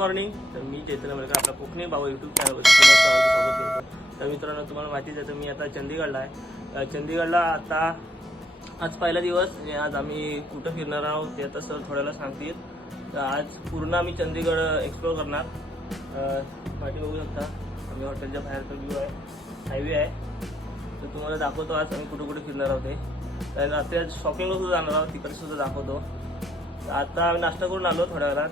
Morning. तर मी चैतन्य मलकर आपला कोकणी भाऊ यूट्यूब चॅनलवरती तुम्हाला स्वागत करतो. तर मित्रांनो, तुम्हाला माहितीच आहे तर मी आता चंदीगडला आहे. चंदीगडला आता आज पहिला दिवस आणि आज आम्ही कुठं फिरणार आहोत ते आता सर थोड्याला सांगतील. तर आज पूर्ण आम्ही चंदीगड एक्सप्लोर करणार. पाठी बघू शकता आम्ही हॉटेलच्या बाहेरचा व्ह्यू आहे, हायवे आहे. तर तुम्हाला दाखवतो आज आम्ही कुठे कुठे फिरणार आहोत ते. तर रात्री आज शॉपिंगला सुद्धा जाणार आहोत, तिकडे सुद्धा दाखवतो. तर आता आम्ही नाश्ता करून आलो थोड्या वेळात.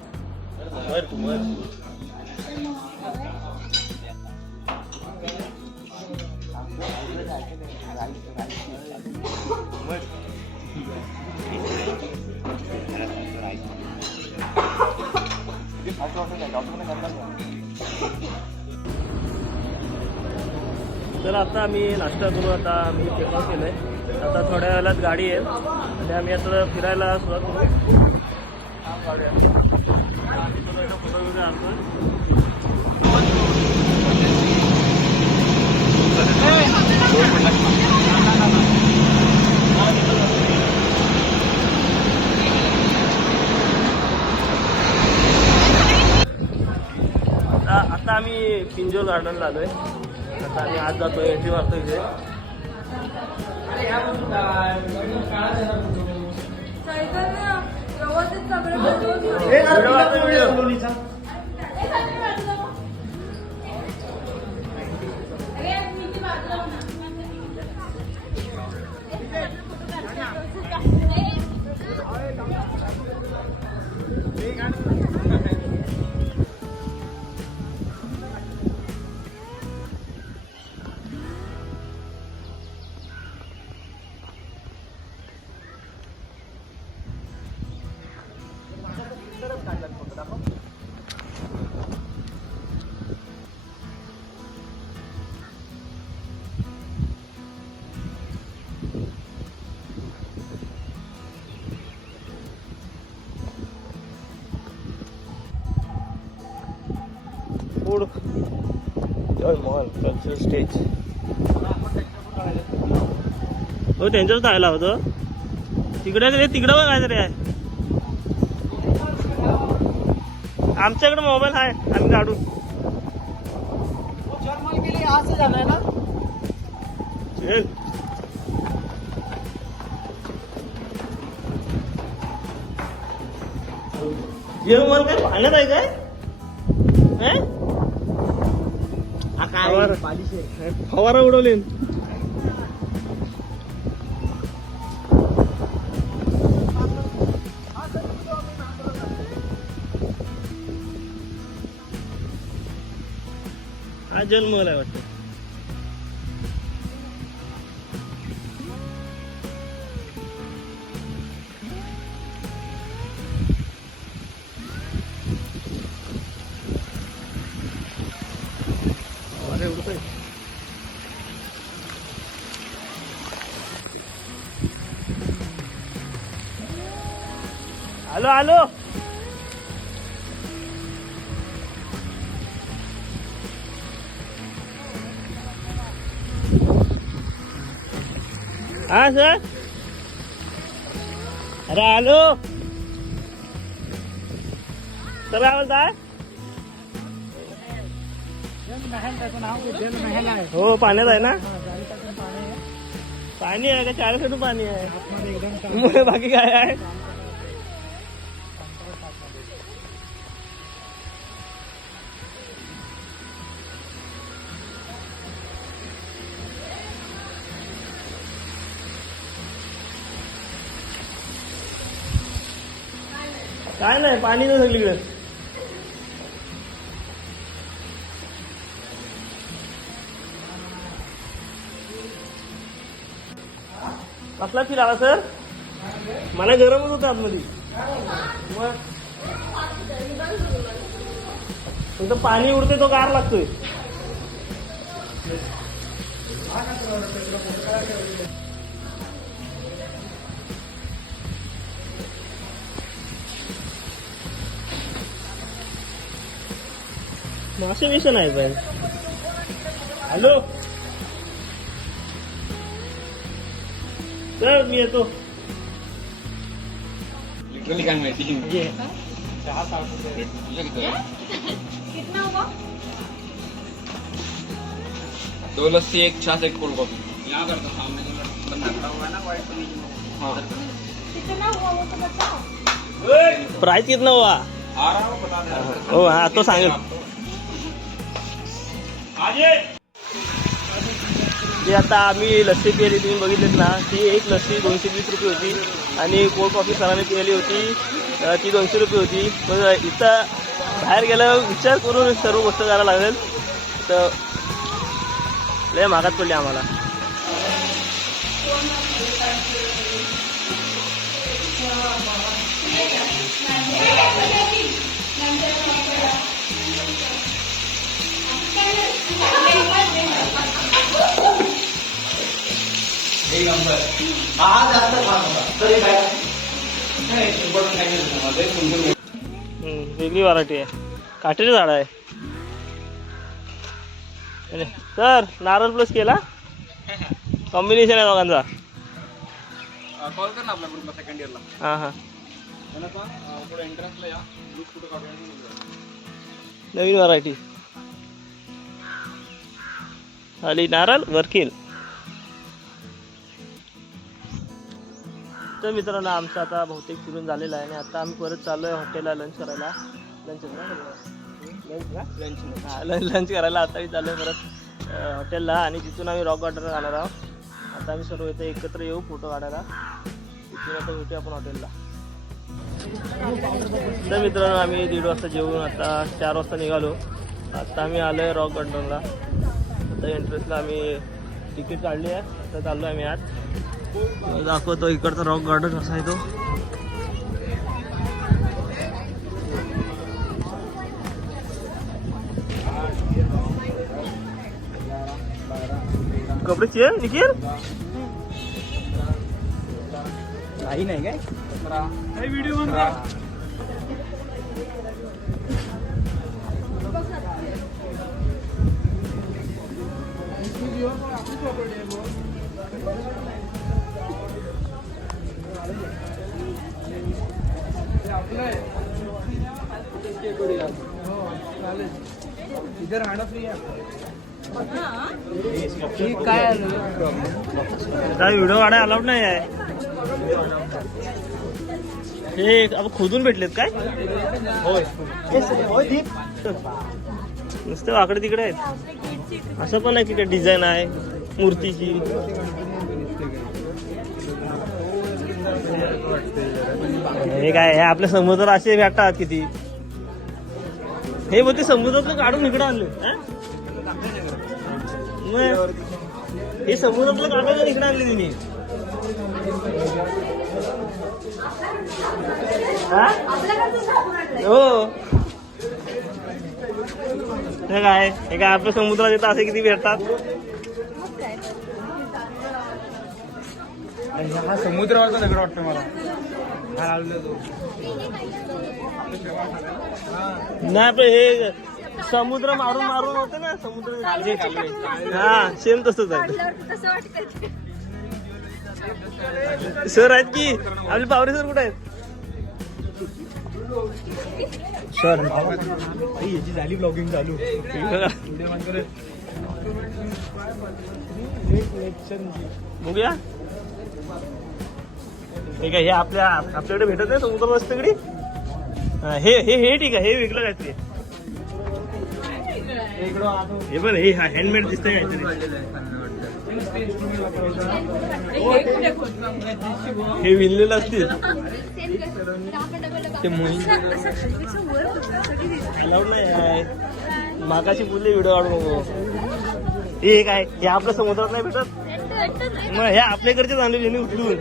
तर आता आम्ही नाश्ता करू. आता आम्ही चेकआउट केलंय. आता थोड्या वेळात गाडी येईल आणि आम्ही आता फिरायला सुरुवात करू. फोटो वगैरे आणतो. आता आम्ही पिंजोल गार्डनला आलोय. आता आम्ही आज जातोय, एंट्री मारतो इथे. मॉल कल्चरल स्टेज हो, त्यांच्याच राहायला होतं. तिकडे तिकडं बघ काहीतरी आहे. आमच्याकडे मोबाईल आहे, आम्ही काढू. मॉल काय पाहण्यात आहे काय? फवारा उडवले. हा जलमहल आहे वाटतं. आलो आलो. हा सर, अरे आलो. तर काय बोलताय? हो, पाण्यात आहे ना. पाणी आहे का? 40 पाणी आहे. बाकी काय आहे? काय नाही, पाणी नाही सगळीकडे. कसला फील आला सर? मला गरमच होतं आतमध्ये. मग पाणी उडते तो गार लागतोय. मासे विषय नाही पण. हॅलो सर, मी येतो. लिटरली काय माहिती चहा तुझ्या किती कितना हुआ? 2 लस्सी, 1 छाछ, 1 कोल्ड कॉफी। यहाँ कर दो सामने जो बंदा खड़ा हुआ है ना वाइट कमीज में। हाँ कितना हुआ वो तो बताओ। प्राइस कितना हुआ? आ रहा हूँ बता दे। हो हा तो सांगेल. जी आता आम्ही लस्सी पिली तुम्ही बघितलीत ना, ती एक लस्सी 220 रुपये होती आणि कोल्ड कॉफी सरांनी पिली होती ती 200 रुपये होती. पण इथं बाहेर गेल्यावर विचार करून सर्व गोष्ट करायला लागेल तर लय महागात पडली आम्हाला. वेगळी व्हरायटी आहे, काटेरी झाड आहे. सर नारळ प्लस केला कॉम्बिनेशन आहे दोघांचा. कॉल कर ना आपल्या ग्रुपला सेकंड इयरला. हां हां त्यांना सांग थोडं एंट्रन्सला या, ग्रुप कुठं काढून. नवीन व्हरायटी आली नारळ वरकील. तर मित्रांनो आमचं आता बहुतेक फिरून झालेलं आहे आणि आता आम्ही परत चाललो आहे हॉटेलला लंच करायला. लंच लंच करायला आता मी चाललो आहे परत हॉटेलला आणि तिथून आम्ही रॉक गार्डनला जाणार आहोत. आता आम्ही सर्व इथे एकत्र येऊ फोटो काढायला. तिथून आता भेटू आपण हॉटेलला. तर मित्रांनो आम्ही 1:30 वाजता जेवून आता 4 वाजता निघालो. आता आम्ही आलो आहे रॉक गार्डनला. आता एंट्रन्सला आम्ही तिकीट काढली आहे. आता चाललो आहे आम्ही आज दाखवतो इकडचा रॉक गार्डन कसा आहे तो. कपडे चेअर निखिल काही नाही काय व्हिडिओ इधर राहणं फ्री आहे. काय व्हिडिओ काढायला अलाउड नाही आहे. हे आपण खोदून भेटलेत काय? नुसते वाकडे तिकडे आहेत. असं पण आहे की काय डिझाईन आहे मूर्तीची. हे काय हे आपल्या समुद्र असे भेटतात किती. हे बोलते समुद्रातलं काढून इकडे आणले. हे समुद्रातलं काढून इकडे आणले तिने. हो हे काय आपल्या समुद्रात येतं असे किती भेटतात. हा समुद्रावरचा दगड वाटतं मला. नाही पण हे समुद्र मारून मारून होते ना समुद्र. हा सेम तसंच आहे. सर आहेत की आपले पावरे सर कुठे आहेत? सर याची झाली ब्लॉगिंग चालू. बघूया हे काय हे आपल्याकडे भेटत नाही समुद्र रस्त्याकडे. हे हे हे ठीक आहे. हे वेगळं काय ते. हे पण हे हँडमेड दिसतंय काहीतरी. हे विणलेलं असतील ते अलाउड नाही आहे. मागाशी बोलले व्हिडिओ काढू नको. हे काय हे आपल्या समुद्रात नाही भेटत. मग हे आपल्याकडचे आणले उचलून.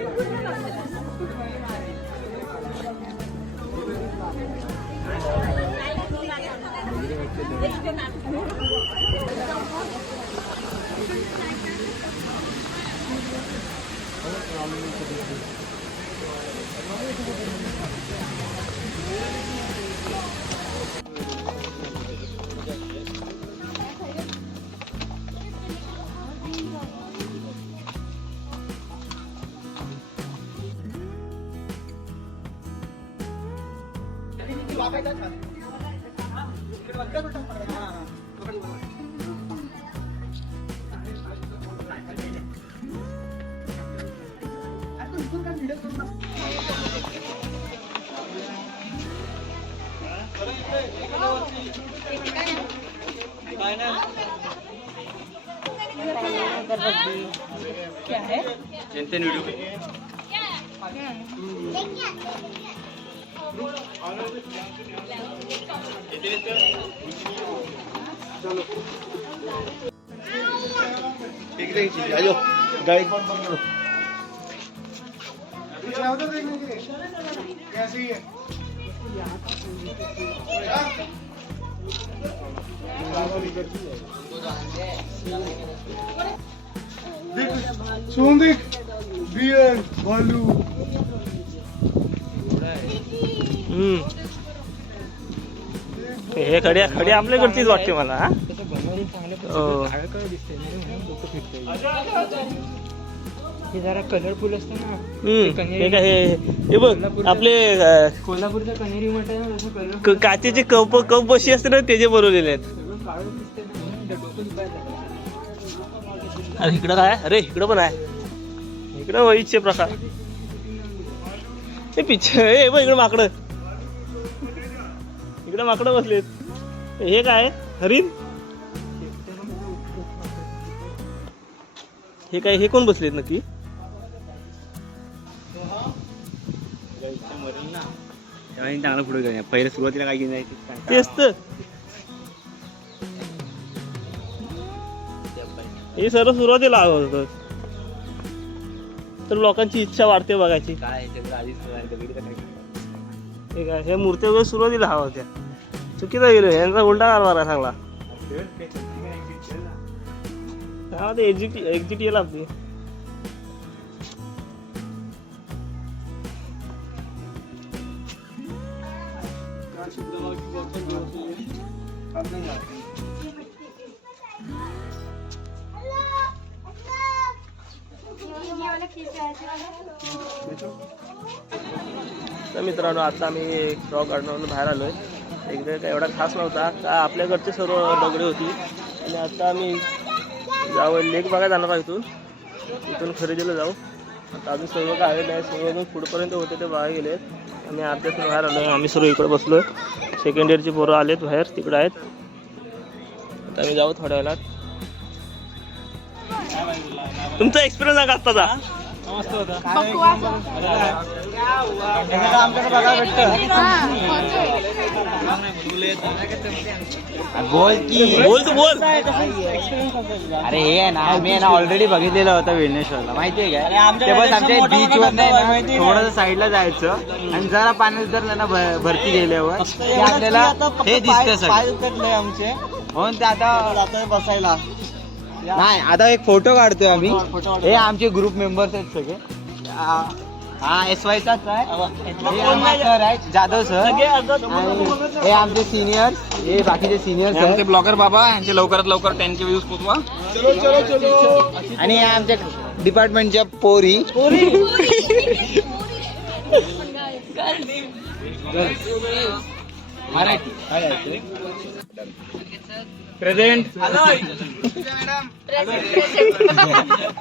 क्या है? गाइड कौन बंद करो कैसी है सुन देख बियर भालू हे खडे खडे आपल्याकडचीच वाटते मला हा हो. हे जरा कलरफुल असतं ना. हे काय हे बघ आपले कोल्हापूरचा कनेरी मटण आहे ना, तसं कलर काचेचे कप बशी असते ना त्याचे बनवलेले आहेत. सगळं काळं दिसतंय ना, डोकं दुखायचं. अरे इकडं काय अरे इकडं पण आहे. इकडं वहीचे प्रकार हे पिच्छे हे बघ इकडं माकडं इकडं माकडं बसलेत. हे काय हरिण हे काय हे कोण बसलेत नक्की. चांगलं पुढे करूया पहिले सुरुवातीला काय घेऊन तेच तर हे सर्व सुरुवातीला हवं होतं तर लोकांची इच्छा वाढते बघायची. काय हे काय हे मूर्त्या वगैरे सुरुवातीला हवा होत्या चुकीचा गेलो यांचा उलटा कारभार आहे चांगला. एक्झिट येईल आपली. तर मित्रांनो आता आम्ही रॉक गार्डनवरून बाहेर आलोय. एकदा काय एवढा खास नव्हता का आपल्याकडचे सर्व दगडे होती आणि आता आम्ही जाऊ लेक बघायला जाणार आहे. इथून खरेदीला जाऊ. आता अजून सर्व काय आलेलं आहे सर्व अजून पुढपर्यंत होते ते बघायला गेले. आम्ही अर्ध्यातून बाहेर आलो आहे. आम्ही सर्व इकडे बसलो आहे. सेकंड इयरची पोरं आलेत बाहेर तिकडे आहेत. आता आम्ही जाऊ थोड्या वेळात. तुमचा एक्सपिरियन्स आहे का आत्ताचा. बोल की बोल तू बोल. अरे हे आहे ना आम्ही आहे ना ऑलरेडी बघितलेलं होतं वेणेश्वरला माहितीये काय. ते बस आमच्या बीच वर नाही थोडस साईडला जायचं आणि जरा पाण्यात जर ना भरती गेल्यावर ते आपल्याला हे दिसतं सगळं आमचे म्हणून ते आता बसायला नाही. आता एक फोटो काढतोय आम्ही. हे आमचे ग्रुप मेंबर्स आहेत सगळे. हा SY चाच आहे. हे आमचे सर आहेत जाधव सर. हे आमचे सिनियर्स हे बाकीचे सिनियर्स आहेत. ब्लॉगर बाबा यांचे लवकरात लवकर 10K व्ह्यूज पोचवा. आणि हे आमच्या डिपार्टमेंटच्या पोरी. प्रेझेंट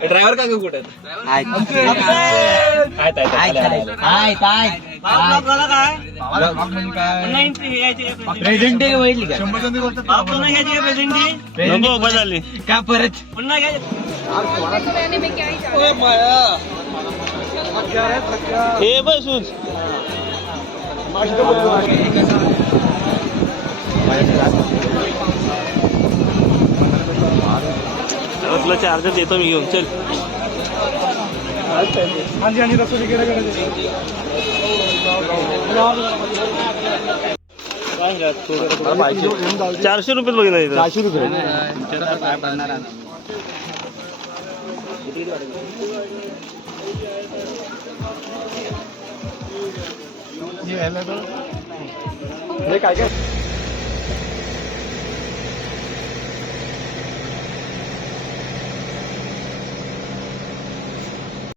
ड्रायव्हर का कुठे प्रेझेंट झाली का परत पुन्हा हे बसूच तुला चार्जर देतो मी घेऊन चल. ₹400 बघितलं इथं. काय